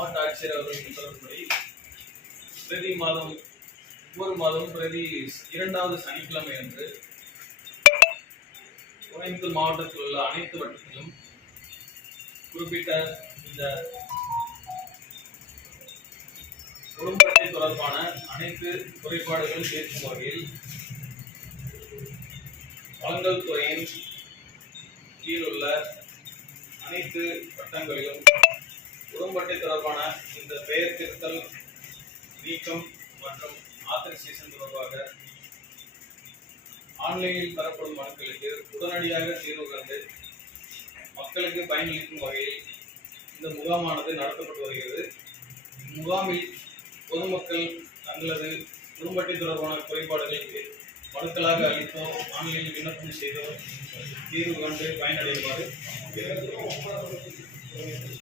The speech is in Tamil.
மாவட்ட ஆட்சியர் அவர்களின் உத்தரவுப்படி ஒவ்வொரு மாதமும் பிரதி 2வது சனிக்கிழமை அன்று கோயம்புத்தூர் மாவட்டத்தில் உள்ள அனைத்து வட்டத்திலும் குறிப்பிட்ட இந்த குடும்பத்தை தொடர்பான அனைத்து குறைபாடுகளும் தீர்க்கும் வகையில் வழங்கல் துறையின் கீழ் உள்ள அனைத்து வட்டங்களிலும் குடும்பத்தை தொடர்பான இந்த பெயர் திருத்தல், நீக்கம் மற்றும் ஆத்தரைசேஷன் தொடர்பாக ஆன்லைனில் பெறப்படும் மனுக்களுக்கு உடனடியாக தீர்வு கண்டு மக்களுக்கு பயனளிக்கும் வகையில் இந்த முகாமானது நடத்தப்பட்டு வருகிறது. இம்முகாமில் பொதுமக்கள் தங்களது குடும்பத்தை தொடர்பான குறைபாடுகளுக்கு மனுக்களாக அளித்தோ ஆன்லைனில் விண்ணப்பம் செய்தோ தீர்வு கண்டு பயனடையுமாறு